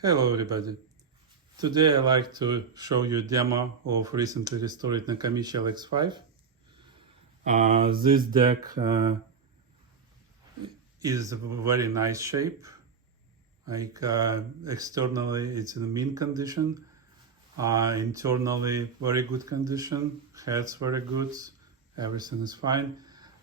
Hello everybody. Today I'd like to show you a demo of recently restored Nakamichi LX-5. This deck is a very nice shape. Externally it's in mint condition, internally very good condition, head's very good, everything is fine.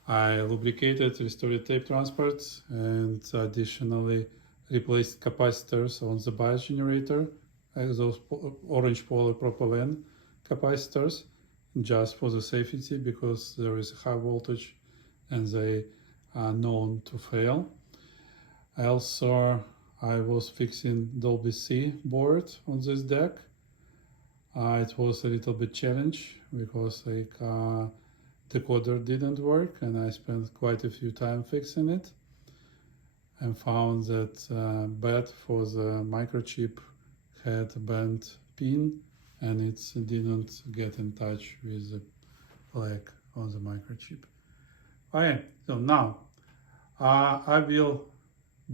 I lubricated, restored tape transports, and additionally replaced capacitors on the bias generator, those orange polypropylene capacitors, just for the safety, because there is high voltage and they are known to fail. I was fixing Dolby C board on this deck. It was a little bit challenge because decoder didn't work, and I spent quite a few time fixing it and found that bed for the microchip had a bent pin and it didn't get in touch with the flag on the microchip. Okay, so now I will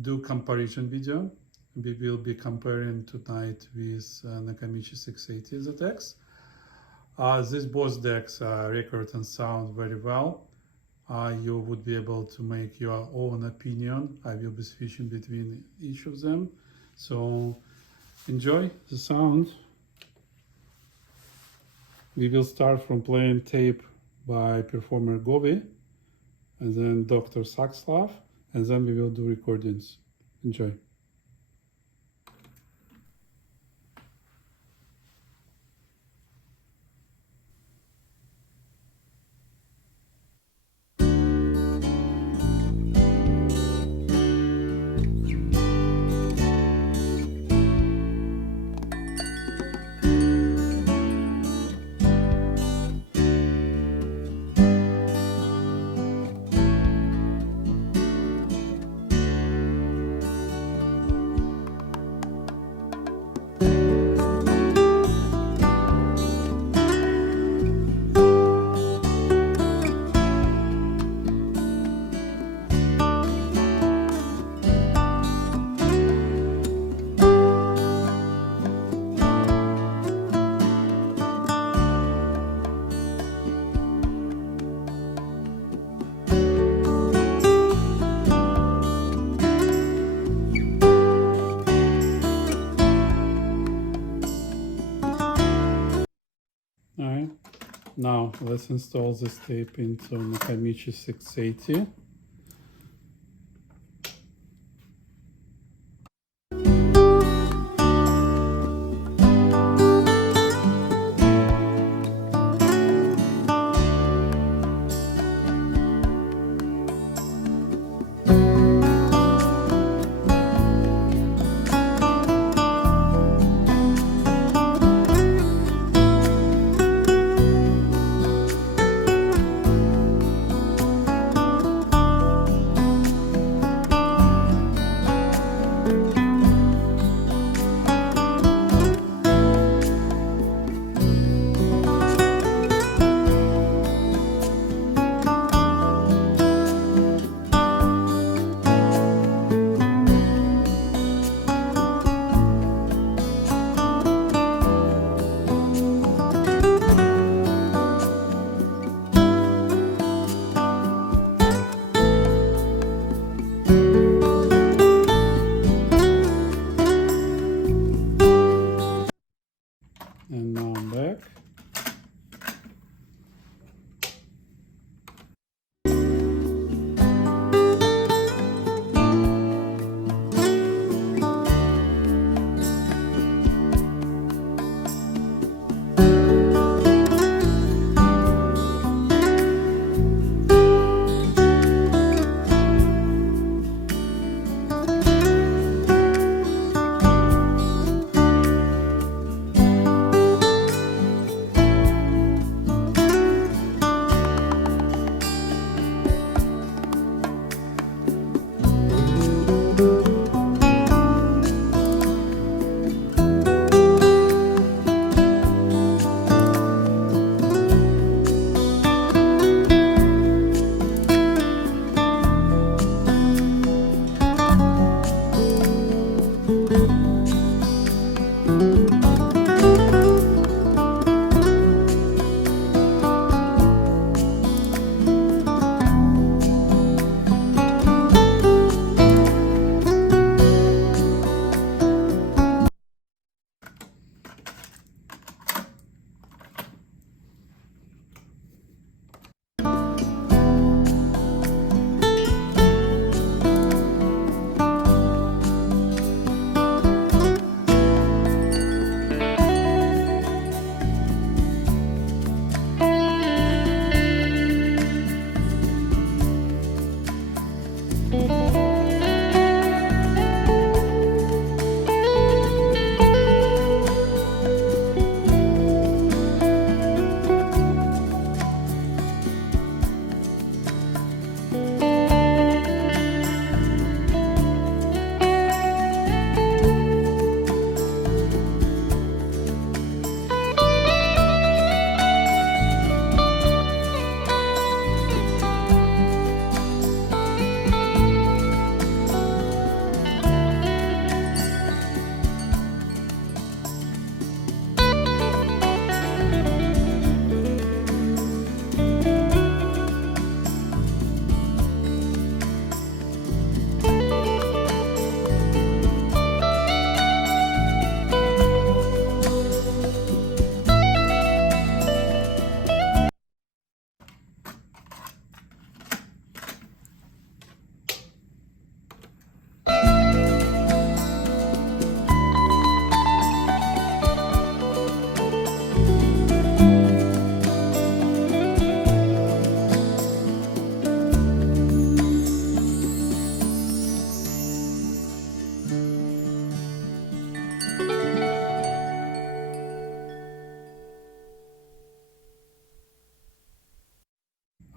do comparison video. We will be comparing tonight with Nakamichi 680 ZX. These both decks record and sound very well. You would be able to make your own opinion. I will be switching between each of them. So enjoy the sound. We will start from playing tape by performer Govi, and then Dr. Saxlav, and then we will do recordings. Enjoy. Alright, now let's install this tape into Nakamichi 680.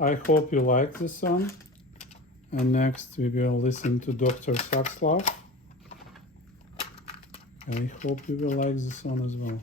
I hope you like this song. And next we will listen to Dr. Saxlove. I hope you will like this song as well.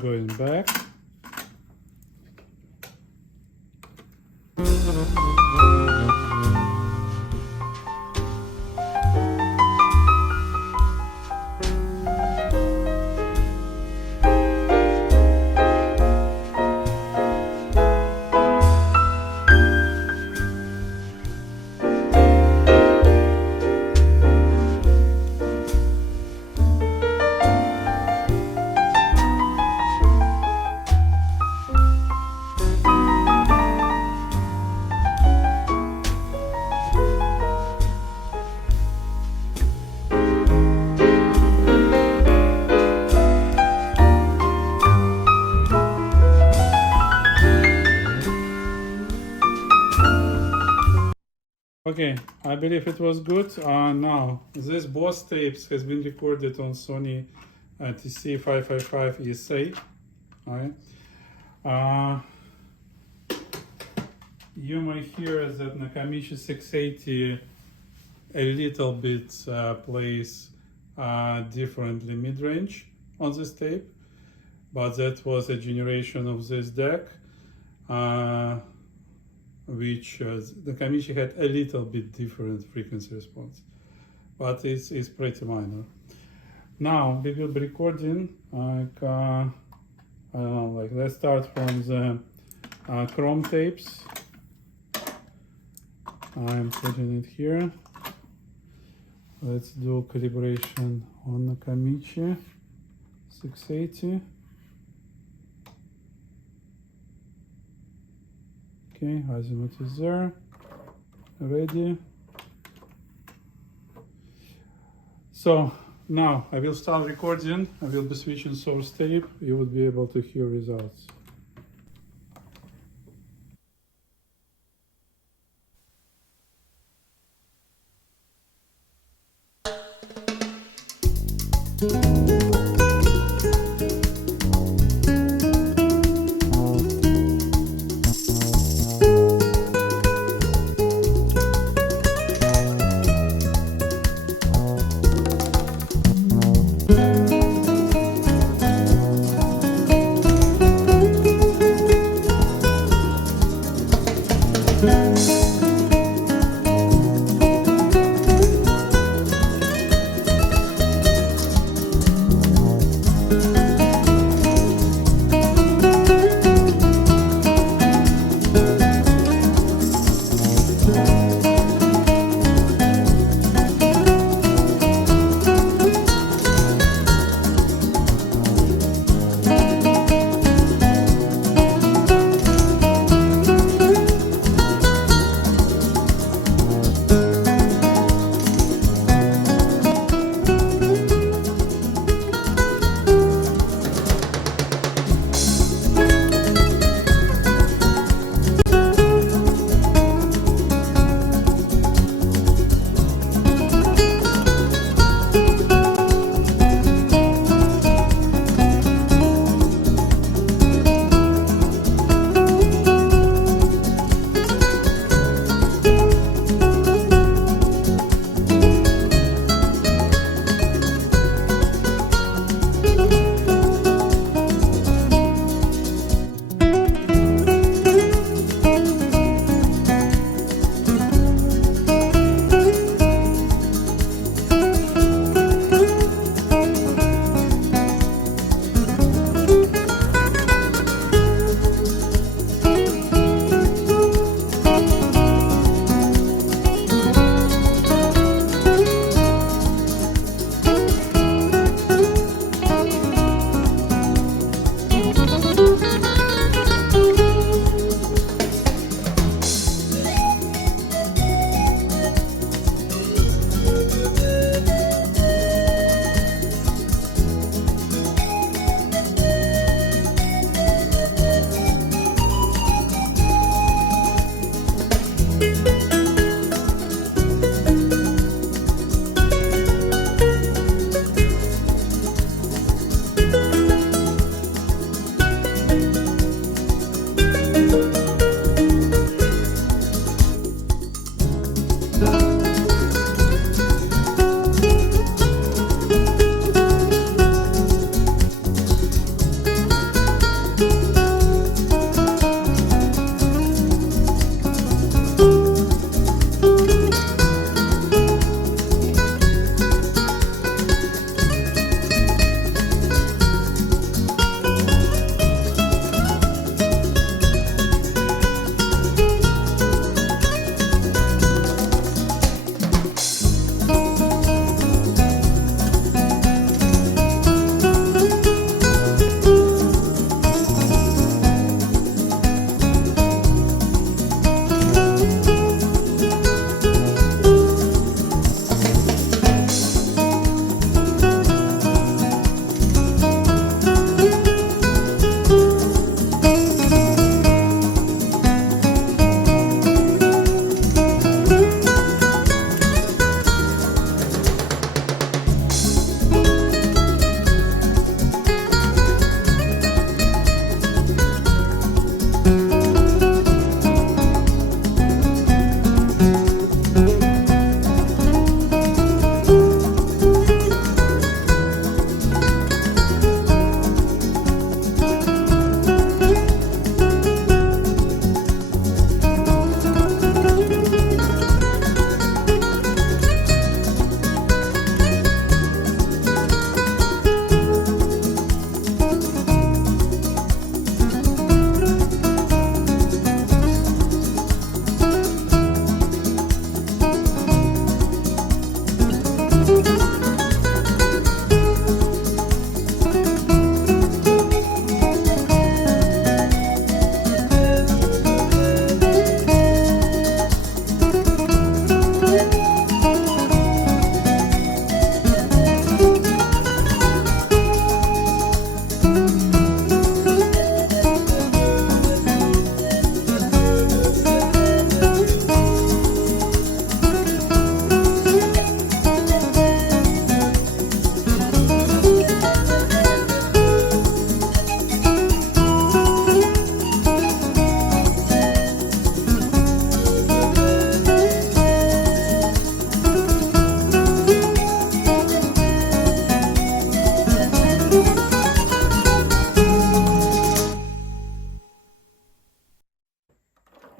Going back. Okay, I believe it was good. Now, this both tapes has been recorded on Sony TC555 ESA. Alright. You may hear that Nakamichi 680 a little bit plays differently mid-range on this tape, but that was a generation of this deck. Which Nakamichi had a little bit different frequency response, but it's pretty minor. Now we will be recording like I don't know, like let's start from the chrome tapes. I'm putting it here. Let's do calibration on Nakamichi 680. Okay, azimuth is there. Ready. So now I will start recording. I will be switching source tape. You would be able to hear results.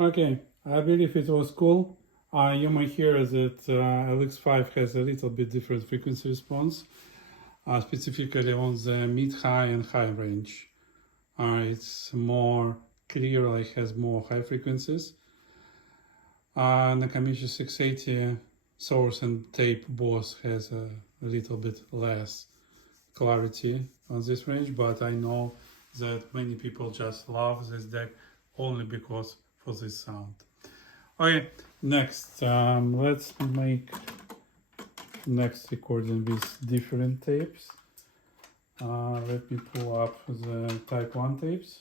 Okay, I believe it was cool. You might hear that LX-5 has a little bit different frequency response, specifically on the mid-high and high range. It's more clear, like has more high frequencies. Nakamichi 680 source and tape both has a little bit less clarity on this range, but I know that many people just love this deck only because for this sound. Okay, next, let's make next recording with different tapes. Let me pull up the type 1 tapes.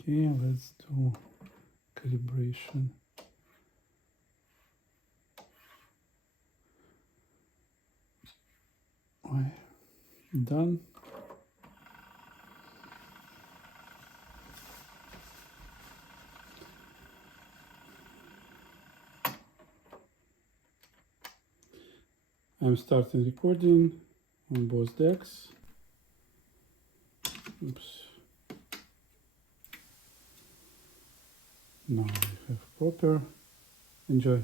Okay, let's do calibration. Done. I'm starting recording on both decks. Oops. Now we have proper. Enjoy.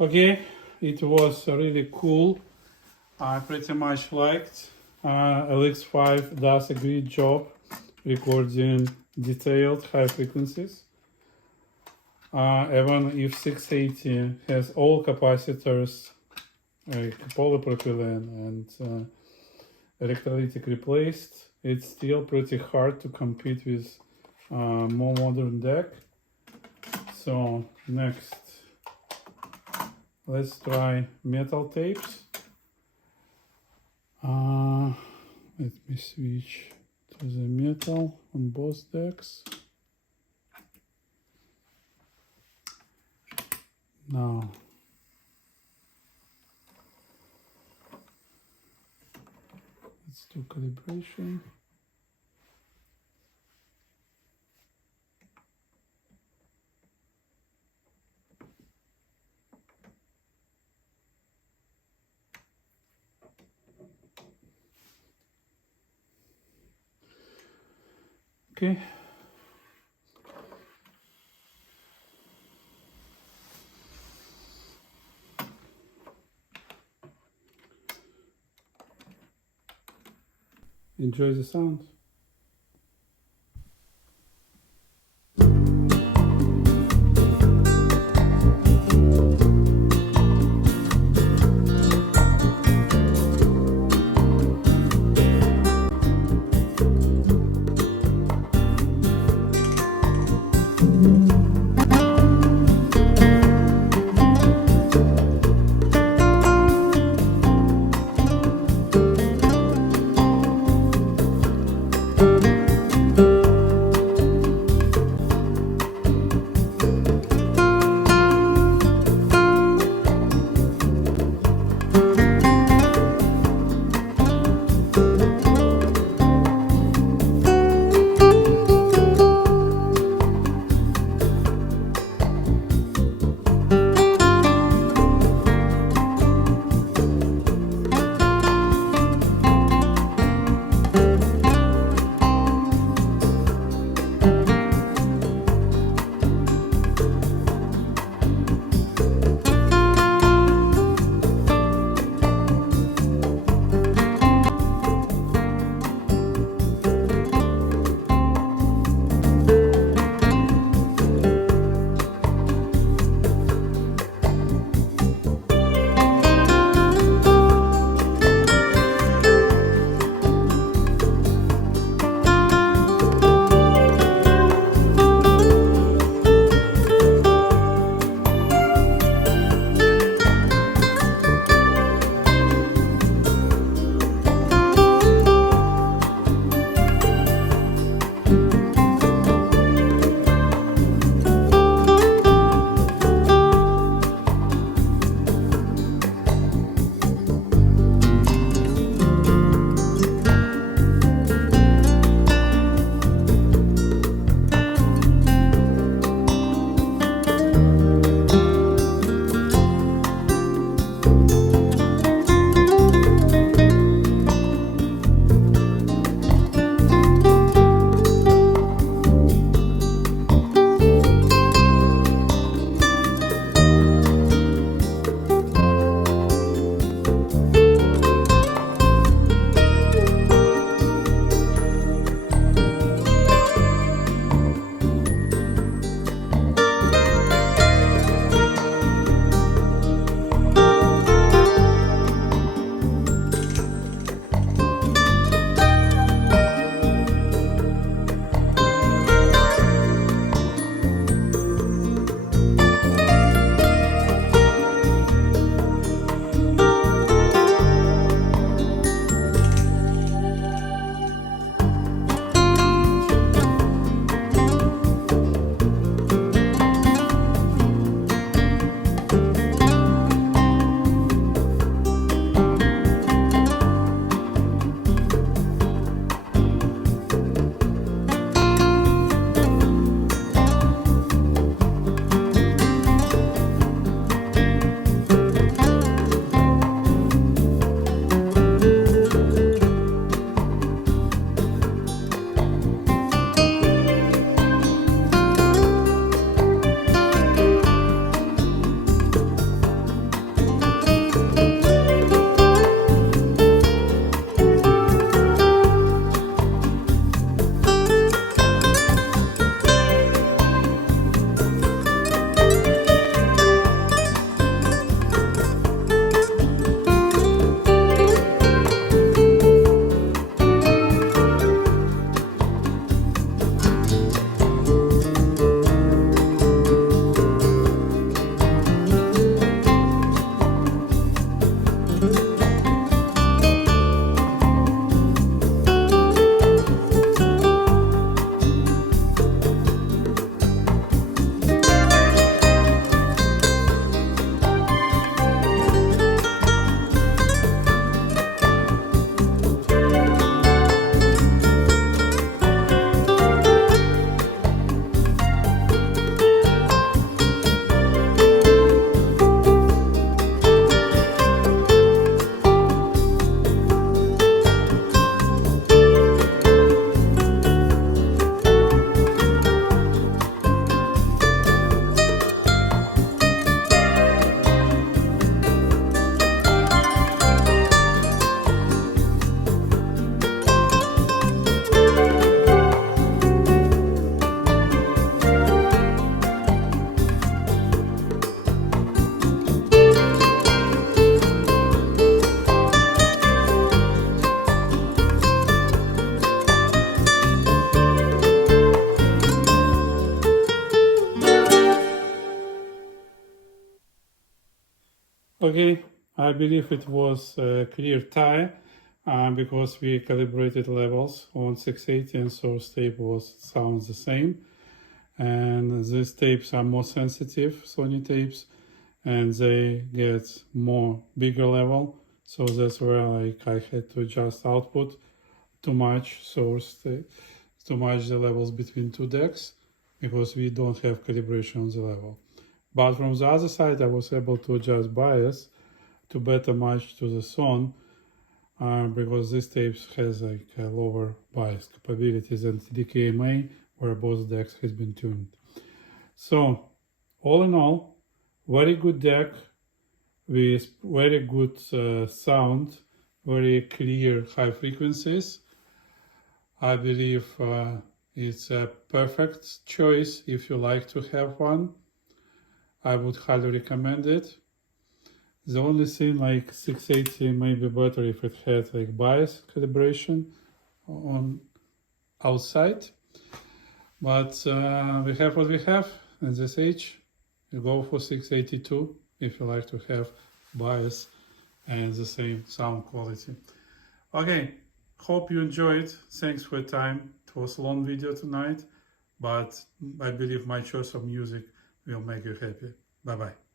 Okay, it was really cool. I pretty much liked. LX-5 does a great job recording detailed high frequencies. Even if 680 has all capacitors, polypropylene and electrolytic replaced, it's still pretty hard to compete with more modern deck. So next, let's try metal tapes. Let me switch to the metal on both decks. Now, let's do calibration. Okay. Enjoy the sound. Okay, I believe it was a clear tie because we calibrated levels on 680 and source tape sounds the same. And these tapes are more sensitive, Sony tapes, and they get more bigger level. So that's where like I had to adjust output too much too much the levels between two decks because we don't have calibration on the level. But from the other side, I was able to adjust bias to better match to the sound because this tapes has like lower bias capabilities than DKMA where both decks has been tuned. So all in all, very good deck with very good sound, very clear high frequencies. I believe it's a perfect choice if you like to have one. I would highly recommend it. The only thing like 680 may be better if it had like bias calibration on outside. But we have what we have at this age. You go for 682 if you like to have bias and the same sound quality. Okay, hope you enjoyed. Thanks for your time. It was a long video tonight, but I believe my choice of music will make you happy. Bye-bye.